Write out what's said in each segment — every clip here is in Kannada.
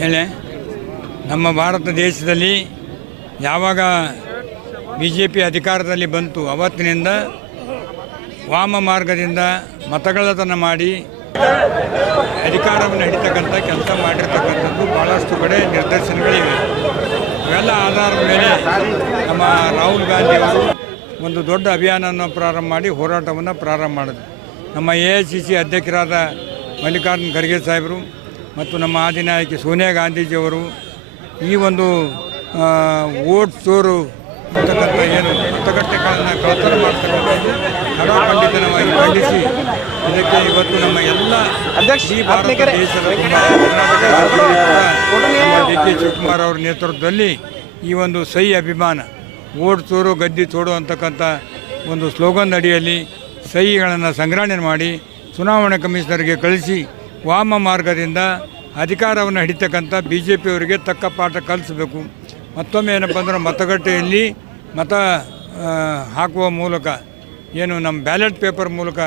ಹೇಳಿ, ನಮ್ಮ ಭಾರತ ದೇಶದಲ್ಲಿ ಯಾವಾಗ ಬಿ ಜೆ ಪಿ ಅಧಿಕಾರದಲ್ಲಿ ಬಂತು, ಅವತ್ತಿನಿಂದ ವಾಮ ಮಾರ್ಗದಿಂದ ಮತಗಳತನ ಮಾಡಿ ಅಧಿಕಾರವನ್ನು ಹಿಡಿತಕ್ಕಂಥ ಕೆಲಸ ಮಾಡಿರ್ತಕ್ಕಂಥದ್ದು ಭಾಳಷ್ಟು ಕಡೆ ನಿರ್ದೇಶನಗಳಿವೆ ಇವೆಲ್ಲ ಆಧಾರದ ಮೇಲೆ ನಮ್ಮ ರಾಹುಲ್ ಗಾಂಧಿ ಅವರು ಒಂದು ದೊಡ್ಡ ಅಭಿಯಾನವನ್ನು ಪ್ರಾರಂಭ ಮಾಡಿ ಹೋರಾಟವನ್ನು ಪ್ರಾರಂಭ ಮಾಡಿದ್ರು. ನಮ್ಮ ಎ ಐ ಸಿ ಸಿ ಅಧ್ಯಕ್ಷರಾದ ಮಲ್ಲಿಕಾರ್ಜುನ್ ಖರ್ಗೆ ಸಾಹೇಬರು ಮತ್ತು ನಮ್ಮ ಆದಿನಾಯಕಿ ಸೋನಿಯಾ ಗಾಂಧೀಜಿಯವರು ಈ ಒಂದು ಓಟ್ ಚೋರು ಅಂತಕ್ಕಂಥ ಏನು ಮತಗಟ್ಟೆಗಳನ್ನು ಕಳತನ ಮಾಡ್ತಕ್ಕಂಥದ್ದು ಖಡಾಖಂಡಿತನವಾಗಿ ಖಂಡಿಸಿ ಇದಕ್ಕೆ ಇವತ್ತು ನಮ್ಮ ಎಲ್ಲ ಈ ಭಾರತ ದೇಶದ ಡಿ ಕೆ ಶಿವಕುಮಾರ್ ಅವರ ನೇತೃತ್ವದಲ್ಲಿ ಈ ಒಂದು ಸೈ ಅಭಿಮಾನ ಓಟ್ ಚೋರು ಗದ್ದಿ ಚೋಡು ಅಂತಕ್ಕಂಥ ಒಂದು ಸ್ಲೋಗನ್ ಅಡಿಯಲ್ಲಿ ಸಹಿಗಳನ್ನು ಸಂಗ್ರಹಣೆ ಮಾಡಿ ಚುನಾವಣಾ ಕಮಿಷನರ್ಗೆ ಕಳಿಸಿ ವಾಮ ಮಾರ್ಗದಿಂದ ಅಧಿಕಾರವನ್ನು ಹಿಡಿತಕ್ಕಂಥ ಬಿ ಜೆ ಪಿಯವರಿಗೆ ತಕ್ಕ ಪಾಠ ಕಲಿಸಬೇಕು ಮತ್ತೊಮ್ಮೆ ಏನಪ್ಪ ಅಂದ್ರೆ ಮತಗಟ್ಟೆಯಲ್ಲಿ ಮತ ಹಾಕುವ ಮೂಲಕ ಏನು ನಮ್ಮ ಬ್ಯಾಲೆಟ್ ಪೇಪರ್ ಮೂಲಕ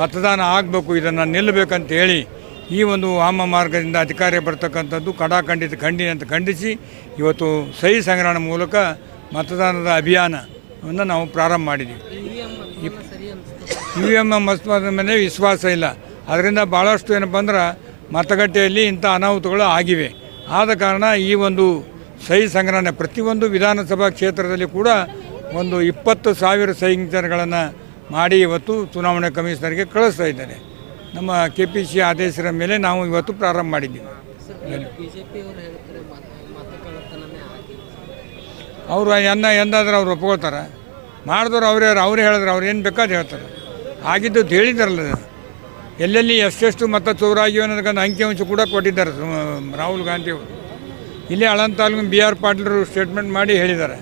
ಮತದಾನ ಆಗಬೇಕು ಇದನ್ನು ನಿಲ್ಲಬೇಕಂತ ಹೇಳಿ ಈ ಒಂದು ವಾಮ ಮಾರ್ಗದಿಂದ ಅಧಿಕಾರ ಬರ್ತಕ್ಕಂಥದ್ದು ಕಡಾಖಂಡಿತ ಖಂಡಿ ಅಂತ ಖಂಡಿಸಿ ಇವತ್ತು ಸಹಿ ಸಂಗ್ರಹಣ ಮೂಲಕ ಮತದಾನದ ಅಭಿಯಾನವನ್ನು ನಾವು ಪ್ರಾರಂಭ ಮಾಡಿದ್ದೀವಿ. ಯು ವಿ ಎಂ ಮತದಾನದ ಮೇಲೆ ವಿಶ್ವಾಸ ಇಲ್ಲ. ಅದರಿಂದ ಭಾಳಷ್ಟು ಏನಪ್ಪ ಅಂದ್ರೆ ಮತಗಟ್ಟೆಯಲ್ಲಿ ಇಂಥ ಅನಾಹುತಗಳು ಆಗಿವೆ. ಆದ ಕಾರಣ ಈ ಒಂದು ಸಹಿ ಸಂಗ್ರಹಣೆ ಪ್ರತಿಯೊಂದು ವಿಧಾನಸಭಾ ಕ್ಷೇತ್ರದಲ್ಲಿ ಕೂಡ ಒಂದು ಇಪ್ಪತ್ತು ಸಾವಿರ ಮಾಡಿ ಇವತ್ತು ಚುನಾವಣಾ ಕಮಿಷನರ್ಗೆ ಕಳಿಸ್ತಾ ಇದ್ದಾರೆ. ನಮ್ಮ ಕೆ ಪಿ ಸಿ ಆದೇಶದ ಮೇಲೆ ನಾವು ಇವತ್ತು ಪ್ರಾರಂಭ ಮಾಡಿದ್ದೀವಿ. ಅವರು ಎಂದ ಎಂದಾದ್ರೆ ಅವ್ರು ಒಪ್ಕೊಳ್ತಾರೆ. ಮಾಡಿದವ್ರು ಅವರೇ ಅವ್ರು ಹೇಳಿದ್ರೆ ಅವ್ರು ಏನು ಬೇಕಾದ್ರೆ ಹೇಳ್ತಾರೆ. ಆಗಿದ್ದು ಹೇಳಿದಾರಲ್ಲ ಅದು. ಎಲ್ಲೆಲ್ಲಿ ಎಷ್ಟೆಷ್ಟು ಮತ ಚೌರಾಗಿವೆ ಅನ್ನೋದಕ್ಕೊಂದು ಅಂಕಿಅಂಶ ಕೂಡ ಕೊಟ್ಟಿದ್ದಾರೆ. ರಾಹುಲ್ ಗಾಂಧಿ ಅವರು. ಇಲ್ಲೇ ಅಳಂತ ತಾಲೂಕಿನ ಬಿ ಆರ್ ಪಾಟೀಲರು ಸ್ಟೇಟ್ಮೆಂಟ್ ಮಾಡಿ ಹೇಳಿದ್ದಾರೆ.